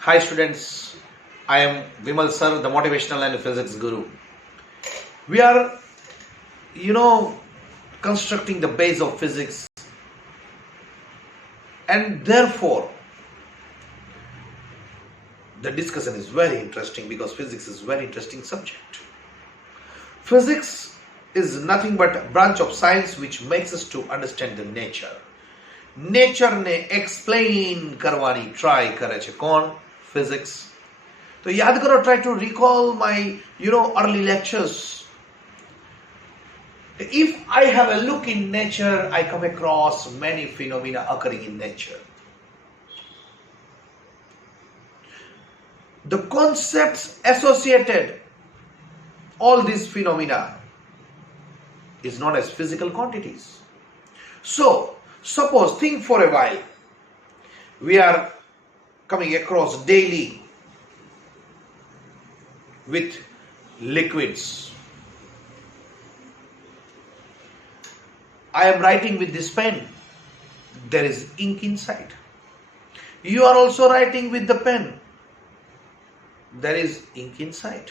Hi students, I am Vimal sir, the motivational and physics guru. We are, constructing the base of physics, and therefore the discussion is very interesting because physics is a very interesting subject. Physics is nothing but a branch of science which makes us to understand the nature. Nature ने explain करवानी try करे छे कौन? Physics. तो याद करो, try to recall my early lectures. If I have a look in nature, I come across many phenomena occurring in nature. The concepts associated all these phenomena is known as physical quantities. So, suppose, think for a while, we are coming across daily with liquids. I am writing with this pen. There is ink inside. You are also writing with the pen. There is ink inside.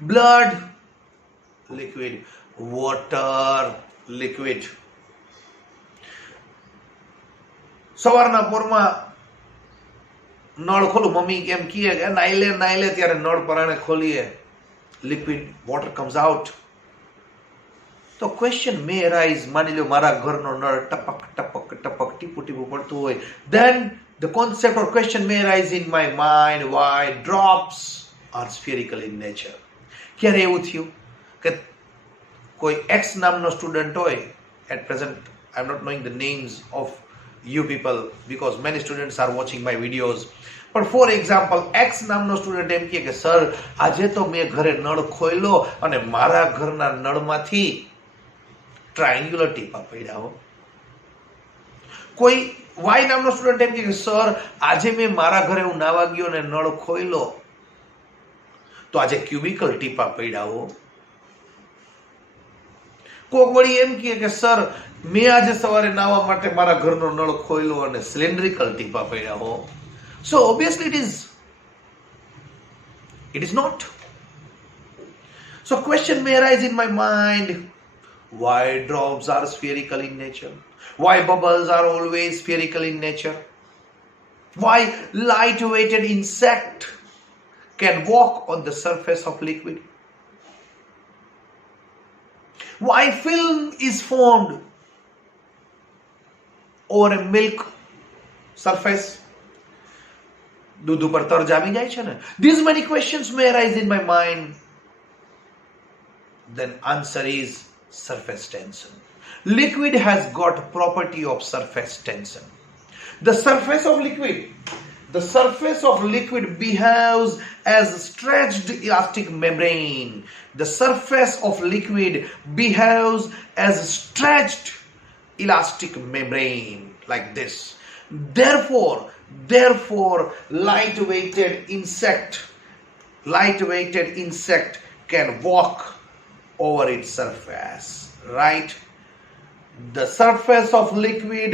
Blood, liquid. Water, liquid. સવારના પોરમાં નળ ખોલું, mummy કેમ કહે કે નાઈ લે ત્યારે નળ પરાણે ખોલીએ, liquid water comes out. તો question may arise, માની લો મારા ઘરનો નળ ટપક ટપક ટપક ટીપુ ટીપુ પડતું હોય, then the concept or question may arise in my mind, why drops are spherical in nature. ક્યારે એવું થયું કે કોઈ X નામનો સ્ટુડન્ટ હોય, at present I am not knowing the names of you people because many students are watching my videos, but for example X નામનો student એમ કહે કે સર આજે તો મેં ઘરે નળ ખોલ્યો અને મારા ઘરના નળમાંથી ટ્રાયેન્ગ્યુલર ટીપા પડ્યા હો. કોઈ Y નામનો સ્ટુડન્ટ એમ કહે કે સર આજે મેં મારા ઘરે હું નાવા ગયો અને નળ ખોલ્યો તો આજે ક્યુબિકલ ટીપા પડ્યા હો. કોક વળી એમ કહે કે સર મેં આજે સવારે નાવા માટે મારા ઘરનો નળ ખોલ્યો અને સિલિન્ડ્રિકલ ટીપા પડ્યા હો. So obviously it is not. So question may arise in my mind, why drops are spherical in nature? Why bubbles are always spherical in nature? Why light-weighted insect can walk on the surface of liquid? Why film is formed over a milk surface? दूध ઉપર તર જામી જાય છે ને. These many questions may arise in my mind. Then answer is surface tension. Liquid has got property of surface tension. The surface of liquid behaves as stretched elastic membrane. The surface of liquid behaves as stretched elastic membrane like this. Therefore, light-weighted insect can walk over its surface, right? The surface of liquid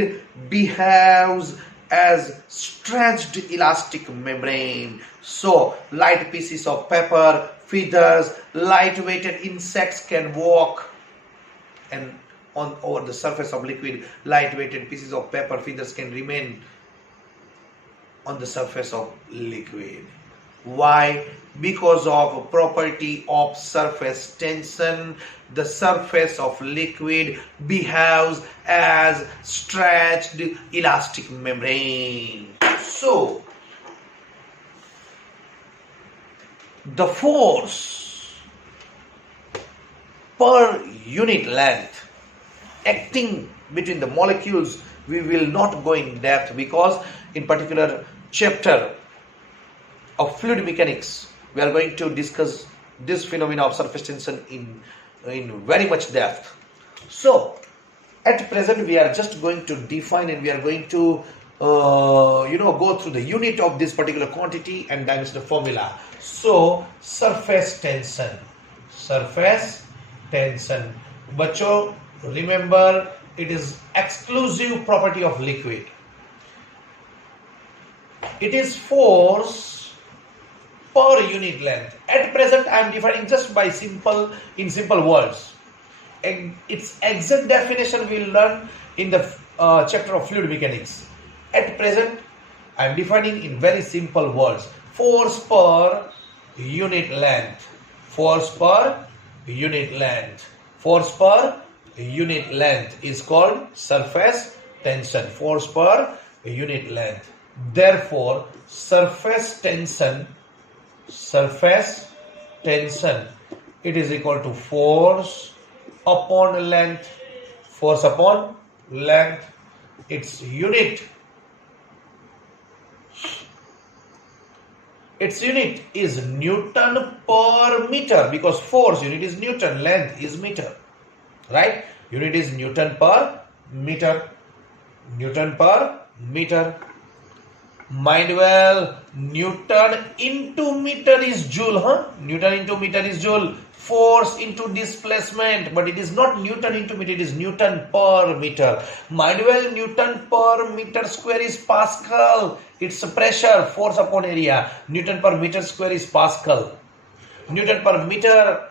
behaves as stretched elastic membrane. So, light pieces of paper, feathers, light-weighted insects can walk and over the surface of liquid. Light-weighted pieces of paper, feathers can remain on the surface of liquid. Why? Because of property of surface tension, the surface of liquid behaves as stretched elastic membrane. So, the force per unit length acting between the molecules, we will not go in depth because in particular chapter of fluid mechanics we are going to discuss this phenomena of surface tension in very much depth. So at present we are just going to define and we are going to go through the unit of this particular quantity and dimensional formula. So surface tension. Bacho, remember, it is exclusive property of liquid. It is force per unit length. At present, I am defining just by simple words. Its exact definition we will learn in the chapter of fluid mechanics. At present, I am defining in very simple words. Force per unit length. Force per unit length. Force per unit length is called surface tension. Force per unit length. Therefore, surface tension, it is equal to force upon length. Force upon length. Its unit is Newton per meter, because force unit is Newton, length is meter, right? Unit is Newton per meter. Newton per meter. Mind well, Newton into meter is joule, Newton into meter is joule. Force into displacement, but it is not Newton into meter, it is Newton per meter. Mind well, Newton per meter square is Pascal. It's a pressure, force upon area. Newton per meter square is Pascal. Newton per meter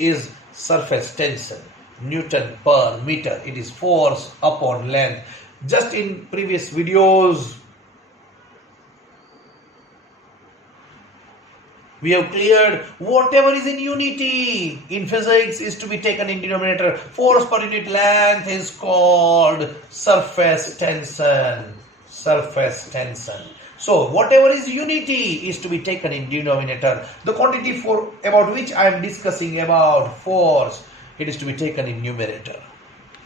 is surface tension. Newton per meter, it is force upon length. Just in previous videos, we have cleared whatever is in unity in physics is to be taken in denominator. Force per unit length is called surface tension. Surface tension. So whatever is unity is to be taken in denominator. The quantity for about which I am discussing about force, it is to be taken in numerator.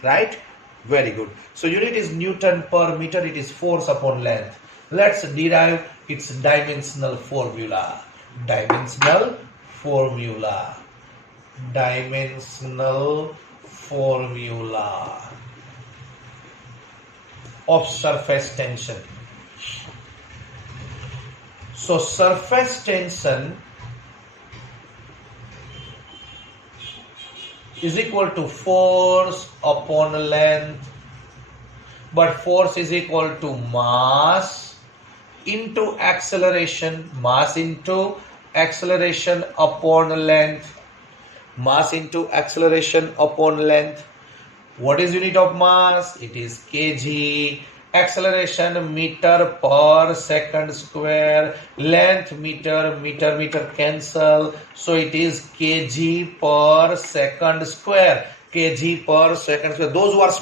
Right? Very good. So unit is Newton per meter. It is force upon length. Let's derive its dimensional formula. Dimensional formula of surface tension. So surface tension is equal to force upon length, but force is equal to mass into acceleration, mass into acceleration upon length, mass into acceleration upon length. What is unit of mass? It is kg. Acceleration meter per second square. Length meter cancel. So it is kg per second square. Kg per second square. Those who are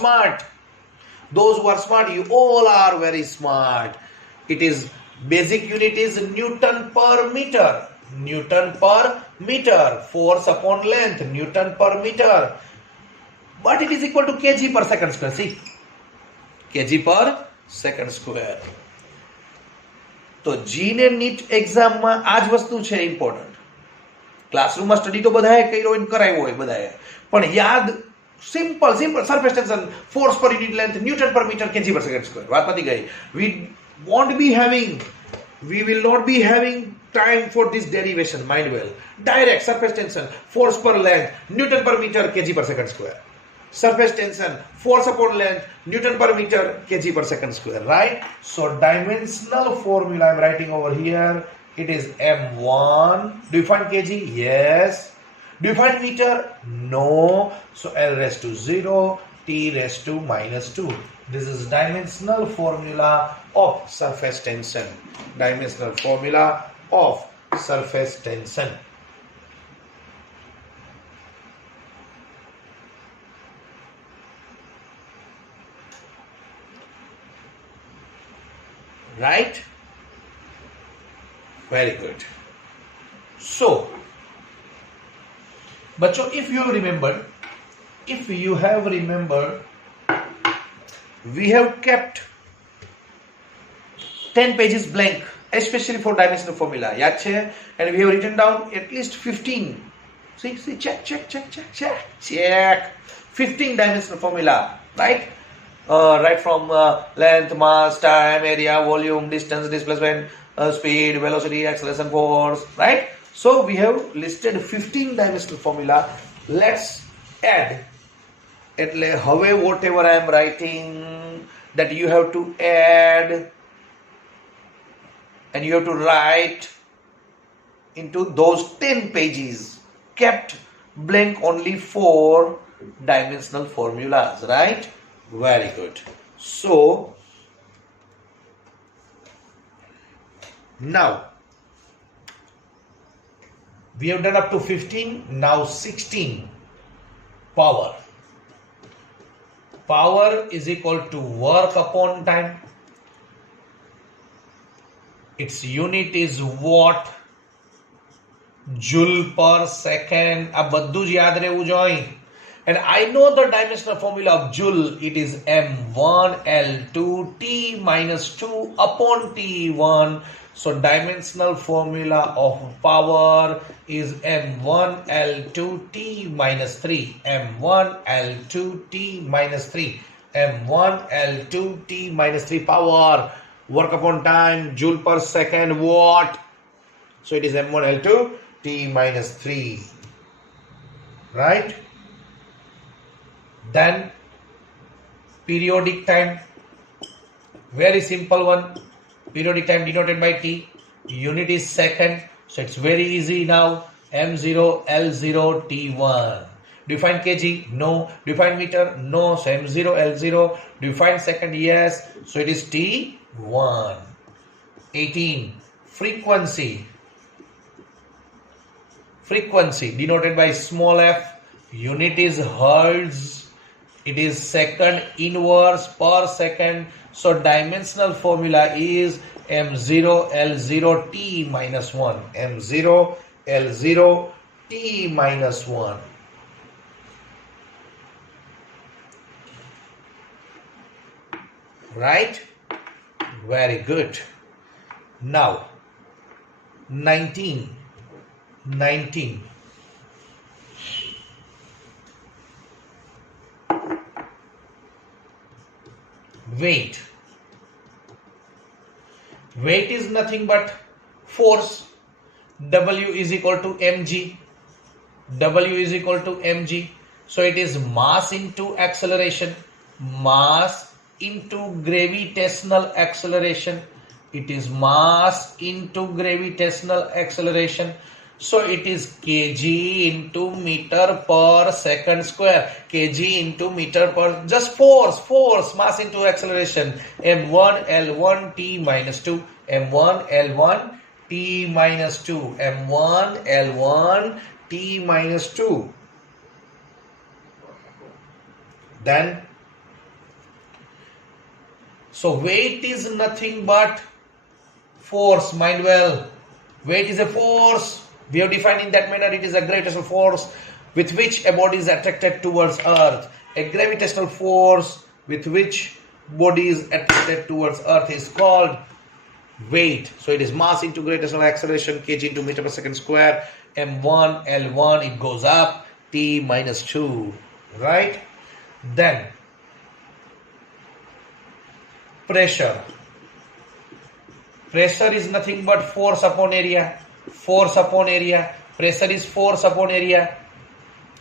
smart, you all are very smart. It is basic unit is Newton per meter. Newton per meter. Force upon length. Newton per meter. But it is equal to kg per second square. See, kg per second square. તો જી ને NEET એક્ઝામમાં આ જ વસ્તુ છે important. ક્લાસરૂમમાં study તો બધાએ કર્યો હોય કરાવ્યો હોય બધાએ, પણ યાદ સિમ્પલ સરફેસ ટેન્શન, ફોર્સ પર યુનિટ લેન્થ, ન્યૂટન પર મીટર, કેજી પર સેકન્ડ સ્ક્વેર. વાત પતી ગઈ. We will not be having time for this derivation. Mind well. Direct surface tension, force per length, Newton per meter, kg per second square. Surface tension, force upon length, Newton per meter, kg per second square. Right? So dimensional formula I am writing over here. It is M1. Do you find kg? Yes. Do you find meter? No. So L raised to 0, T raised to -2. This is dimensional formula of surface tension. Dimensional formula of surface tension. Right? Very good. So, bachcho, if you have remembered, we have kept 10 pages blank, especially for dimensional formula. Yaad chhe? And we have written down at least 15. See, check. 15 dimensional formula, right? Right from length, mass, time, area, volume, distance, displacement, speed, velocity, acceleration, force, right? So we have listed 15 dimensional formula. Let's add. એટલે હવે whatever I am writing, that you have to add and you have to write into those 10 pages, kept blank only 4 dimensional formulas, right? Very good. So now we have done up to 15, now 16. Power. Power is equal to work upon time. Its unit is watt, joule per second. આ બધું જ યાદ રહેવું જોઈએ. And I know the dimensional formula of joule. It is M1 L2 T minus 2 upon T1. So dimensional formula of power is M1 L2 T minus 3. M1 L2 T minus 3. M1 L2 T minus 3 power. Work upon time, joule per second, watt. So it is M1 L2 T minus 3. Right? Then periodic time. Very simple one. Periodic time denoted by T. Unit is second. So it's very easy now. M0 L0 T1. Do you find kg? No. Do you find meter? No. So M0 L0. Do you find second? Yes. So it is T1. 18. Frequency. Frequency denoted by small f. Unit is hertz. It is second inverse per second. So dimensional formula is M0 L0 T minus 1. M0 L0 T minus 1. Right? Very good. Now 19. Weight. Weight is nothing but force. W is equal to mg. W is equal to mg. So it is mass into acceleration. Mass into gravitational acceleration. It is mass into gravitational acceleration. So it is kg into meter per second square. Kg into meter per, just force, mass into acceleration. M1 L1 T minus 2. M1 L1 T minus 2. M1 L1 T minus 2. Then, so weight is nothing but force. Mind well, weight is a force. We have defined in that manner. It is a gravitational force with which a body is attracted towards earth. A gravitational force with which body is attracted towards earth is called weight. So it is mass into gravitational acceleration, kg into meter per second square. M1 L1, it goes up, T minus 2. Right? Then pressure. Pressure is nothing but force upon area. Force upon area. Pressure is force upon area.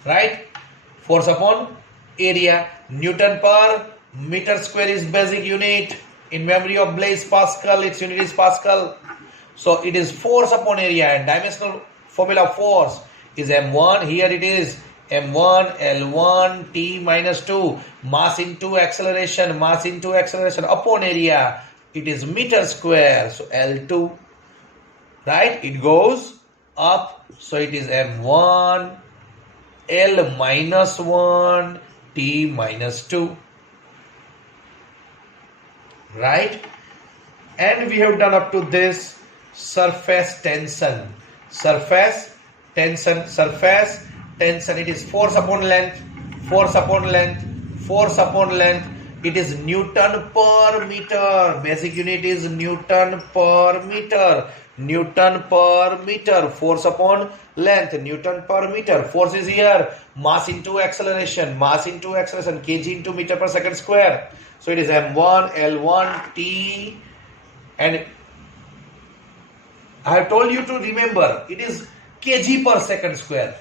Right? Force upon area. Newton per meter square is basic unit. In memory of Blaise Pascal, its unit is Pascal. So it is force upon area, and dimensional formula of force is M1. Here it is M1 L1 T minus 2. Mass into acceleration upon area. It is meter square. So L2. Right? It goes up. So it is M1 L minus 1 T minus 2. Right? And we have done up to this surface tension. Surface tension. It is force upon length. It is Newton per meter. Basic unit is Newton per meter. Force upon length, Newton per meter. Force is here. Mass into acceleration, kg into meter per second square. So it is M1 L1 T, and I have told you to remember it is kg per second square.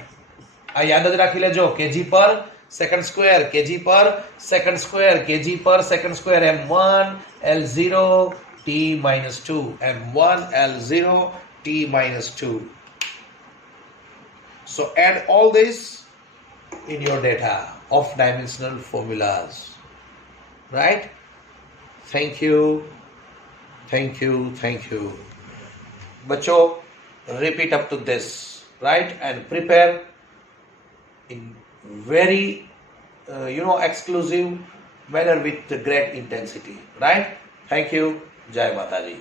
આ યાદ જ રાખી લેજો, kg per second square, kg per second square, M1 L0 T minus 2, M1 L0 T minus 2. So add all this in your data of dimensional formulas, right? Thank you. Bacho, repeat up to this, right? And prepare in very exclusive manner with great intensity, right? Thank you. Jai Mataji.